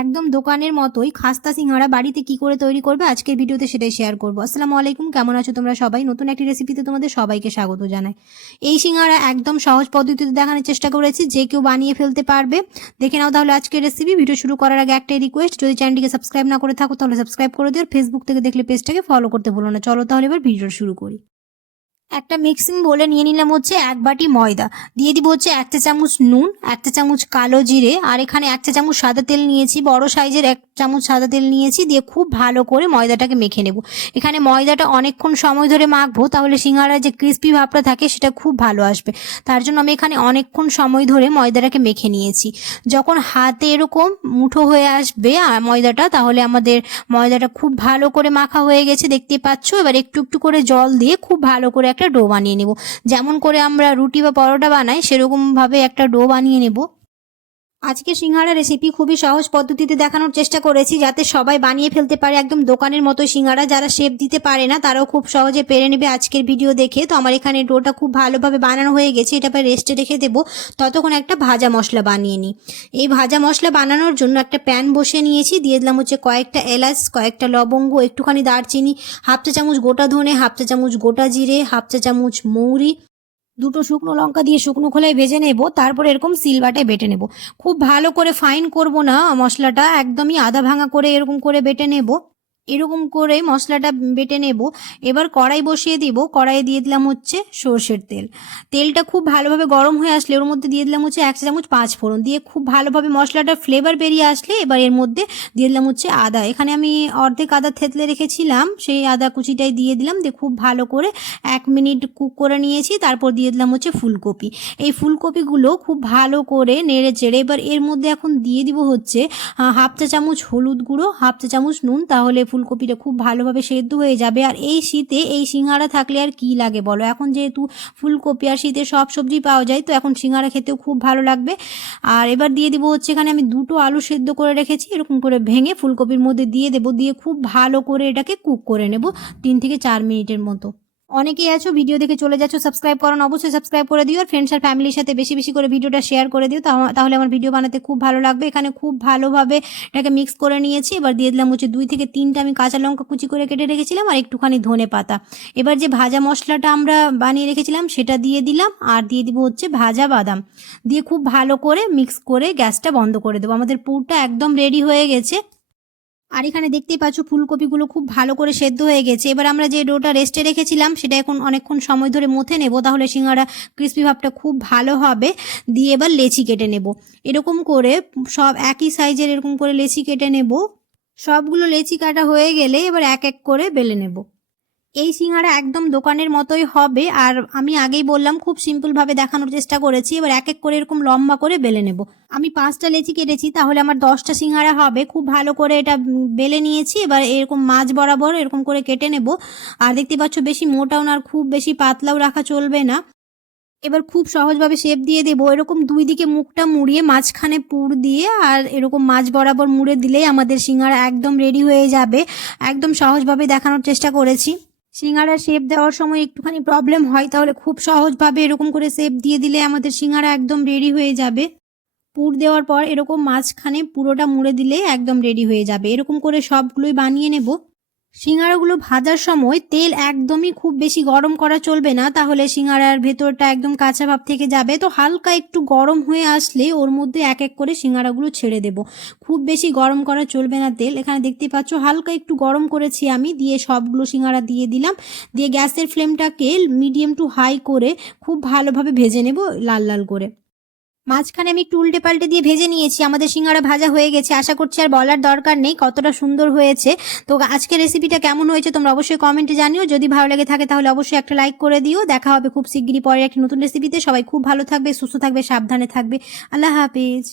একদম দোকানের মতোই খাস্তা সিঙ্গাড়া বাড়িতে কি করে তৈরি করবে আজকের ভিডিওতে সেটাই শেয়ার করব। আসসালামু আলাইকুম, কেমন আছো তোমরা সবাই? নতুন একটি রেসিপিতে তোমাদের সবাইকে স্বাগত জানাই। এই সিঙ্গাড়া একদম সহজ পদ্ধতিতে দেখানোর চেষ্টা করেছি, যে কেউ বানিয়ে ফেলতে পারবে। দেখে নাও তাহলে আজকের রেসিপি। ভিডিও শুরু করার আগে একটাই রিকোয়েস্ট, যদি চ্যানেলটিকে সাবস্ক্রাইব না করে থাকো তাহলে সাবস্ক্রাইব করে দিও। ফেসবুক থেকে দেখলে পেজটাকে ফলো করতে ভুলো না। চলো তাহলে এবার ভিডিও শুরু করি। একটা মিক্সিং বলে নিয়ে নিলাম হচ্ছে 1 বাটি ময়দা, দিয়ে দিব হচ্ছে 1 চা চামচ নুন, 1 চা চামচ কালো জিরে, আর এখানে 1 চা চামচ সাদা তেল নিয়েছি, বড় সাইজের 1 চামচ সাদা তেল নিয়েছি। দিয়ে খুব ভালো করে ময়দাটাকে মেখে নেব। এখানে ময়দাটা অনেকক্ষণ সময় ধরে মাখবো, তাহলে সিঙ্গাড়ার যে ক্রিস্পি ভাবটা থাকে সেটা খুব ভালো আসবে। তার জন্য আমি এখানে অনেকক্ষণ সময় ধরে ময়দাটাকে মেখে নিয়েছি। যখন হাতে এরকম মুঠো হয়ে আসবে ময়দাটা, তাহলে আমাদের ময়দাটা খুব ভালো করে মাখা হয়ে গেছে, দেখতে পাচ্ছ। এবার একটু একটু করে জল দিয়ে খুব ভালো করে একটা ডো বানিয়ে নেব। যেমন করে আমরা রুটি বা পরোটা বানাই সেরকম ভাবে একটা ডো বানিয়ে নেব। আজকে সিঙ্গাড়া রেসিপি খুবই সহজ পদ্ধতিতে দেখানোর চেষ্টা করেছি, যাতে সবাই বানিয়ে ফেলতে পারে একদম দোকানের মতো সিঙ্গাড়া। যারা শেপ দিতে পারে না তারাও খুব সহজে পেরে নেবে আজকের ভিডিও দেখে। তো আমার এখানে ডোটা খুব ভালোভাবে বানানো হয়ে গেছে, এটা পরে রেস্টে রেখে দেবো। ততক্ষণ একটা ভাজা মশলা বানিয়ে নিই। এই ভাজা মশলা বানানোর জন্য একটা প্যান বসিয়ে নিয়েছি, দিয়ে দিলাম হচ্ছে কয়েকটা এলাচ, কয়েকটা লবঙ্গ, একটুখানি দারচিনি, 1/2 চা চামচ গোটা ধনে, 1/2 চা চামচ গোটা জিরে, 1/2 চা চামচ মৌরি, 2টো শুকনো লঙ্কা দিয়ে শুকনো খোলায় ভেজে নেব। তারপর এরকম সিলবাটায় বেটে নেব। খুব ভালো করে ফাইন করব না মশলাটা, একদমই আধা ভাঙা করে এরকম করে বেটে নেব। এরকম করে মশলাটা বেটে নেব। এবার কড়াই বসিয়ে দিব। কড়াইয়ে দিয়ে দিলাম হচ্ছে সর্ষের তেল। তেলটা খুব ভালোভাবে গরম হয়ে আসলে ওর মধ্যে দিয়ে দিলাম হচ্ছে 1 চা চামচ 5 ফোড়ন। দিয়ে খুব ভালোভাবে মশলাটার ফ্লেভার বেরিয়ে আসলে এবার এর মধ্যে দিয়ে দিলাম হচ্ছে আদা। এখানে আমি অর্ধেক আদা থেতলে রেখেছিলাম, সেই আদা কুচিটাই দিয়ে দিলাম। দিয়ে খুব ভালো করে 1 মিনিট কুক করে নিয়েছি। তারপর দিয়ে দিলাম হচ্ছে ফুলকপি। এই ফুলকপিগুলো খুব ভালো করে নেড়ে চেড়ে এবার এর মধ্যে এখন দিয়ে দিব হচ্ছে 1/2 চা চামচ হলুদ গুঁড়ো, 1/2 চা চামচ নুন। তাহলে ফুলকপিটা খুব ভালোভাবে সেদ্ধ হয়ে যাবে। আর এই শীতে এই সিঙ্গাড়া থাকলে আর কি লাগে বলো? এখন যেহেতু ফুলকপি আর শীতে সব সবজি পাওয়া যায়, তো এখন সিঙ্গাড়া খেতেও খুব ভালো লাগবে। আর এবার দিয়ে দিব হচ্ছে, এখানে আমি 2টো আলু সেদ্ধ করে রেখেছি, এরকম করে ভেঙে ফুলকপির মধ্যে দিয়ে দেবো। দিয়ে খুব ভালো করে এটাকে কুক করে নেব 3 থেকে 4 মিনিটের মতো। অনেকেই আছো ভিডিও দেখে চলে যাচ্ছ, সাবস্ক্রাইব করো না, অবশ্যই সাবস্ক্রাইব করে দিও। আর ফ্রেন্ডস আর ফ্যামিলির সাথে বেশি বেশি করে ভিডিওটা শেয়ার করে দিও, তাহলে আমার ভিডিও বানাতে খুব ভালো লাগবে। এখানে খুব ভালোভাবে এটাকে মিক্স করে নিয়েছি। এবার দিয়ে দিলাম হচ্ছে 2 থেকে 3টা আমি কাঁচা লঙ্কা কুচি করে কেটে রেখেছিলাম, আর একটুখানি ধনে পাতা। এবার যে ভাজা মশলাটা আমরা বানিয়ে রেখেছিলাম সেটা দিয়ে দিলাম, আর দিয়ে দিব হচ্ছে ভাজা বাদাম। দিয়ে খুব ভালো করে মিক্স করে গ্যাসটা বন্ধ করে দেবো। আমাদের পুরটা একদম রেডি হয়ে গেছে। আর এখানে দেখতেই পাচ্ছ ফুলকপিগুলো খুব ভালো করে সেদ্ধ হয়ে গেছে। এবার আমরা যে ডোটা রেস্টে রেখেছিলাম সেটা এখন অনেকক্ষণ সময় ধরে মথে নেব, তাহলে সিঙ্গাড়া ক্রিস্পি ভাবটা খুব ভালো হবে। দিয়ে এবার লেচি কেটে নেব। এরকম করে সব একই সাইজের এরকম করে লেচি কেটে নেব। সবগুলো লেচি কাটা হয়ে গেলে এবার এক এক করে বেলে নেব। এই সিঙ্গাড়া একদম দোকানের মতোই হবে, আর আমি আগেই বললাম খুব সিম্পলভাবে দেখানোর চেষ্টা করেছি। এবার এক এক করে এরকম লম্বা করে বেলে নেব। আমি 5টা লেচি কেটেছি, তাহলে আমার 10টা সিঙ্গাড়া হবে। খুব ভালো করে এটা বেলে নিয়েছি। এবার এরকম মাঝ বরাবর এরকম করে কেটে নেব। আর দেখতে পাচ্ছ বেশি মোটাও না আর খুব বেশি পাতলাও রাখা চলবে না। এবার খুব সহজভাবে শেপ দিয়ে দেবো। এরকম 2 দিকে মুখটা মুড়িয়ে মাঝখানে পুর দিয়ে আর এরকম মাঝ বরাবর মুড়ে দিলেই আমাদের সিঙ্গাড়া একদম রেডি হয়ে যাবে। একদম সহজভাবে দেখানোর চেষ্টা করেছি। সিঙ্গাড়ার শেপ দেওয়ার সময় একটুখানি প্রবলেম হয়, তাহলে খুব সহজভাবে এরকম করে শেপ দিয়ে দিলে আমাদের সিঙ্গাড়া একদম রেডি হয়ে যাবে। পুর দেওয়ার পর এরকম মাঝখানে পুরোটা মুড়ে দিলে একদম রেডি হয়ে যাবে। এরকম করে সবগুলোই বানিয়ে নেব। সিঙ্গাড়াগুলো ভাজার সময় তেল একদমই খুব বেশি গরম করা চলবে না, তাহলে সিঙ্গাড়ার ভেতরটা একদম কাঁচা ভাব থেকে যাবে। তো হালকা একটু গরম হয়ে আসলে ওর মধ্যে এক এক করে সিঙ্গাড়াগুলো ছেড়ে দেব। খুব বেশি গরম করা চলবে না তেল। এখানে দেখতে পাচ্ছ হালকা একটু গরম করেছি আমি, দিয়ে সবগুলো সিঙ্গাড়া দিয়ে দিলাম। দিয়ে গ্যাসের ফ্লেমটাকে মিডিয়াম টু হাই করে খুব ভালোভাবে ভেজে নেব, লাল লাল করে। মাঝখানে আমি একটু উল্টে পাল্টে দিয়ে ভেজে নিয়েছি। আমাদের সিঙ্গাড়া ভাজা হয়ে গেছে। আশা করছি আর বলার দরকার নেই কতটা সুন্দর হয়েছে। তো আজকের রেসিপিটা কেমন হয়েছে তোমরা অবশ্যই কমেন্টে জানিও। যদি ভালো লেগে থাকে তাহলে অবশ্যই একটা লাইক করে দিও। দেখা হবে খুব শিগগিরই পরে একটি নতুন রেসিপিতে। সবাই খুব ভালো থাকবে, সুস্থ থাকবে, সাবধানে থাকবে। আল্লাহ হাফিজ।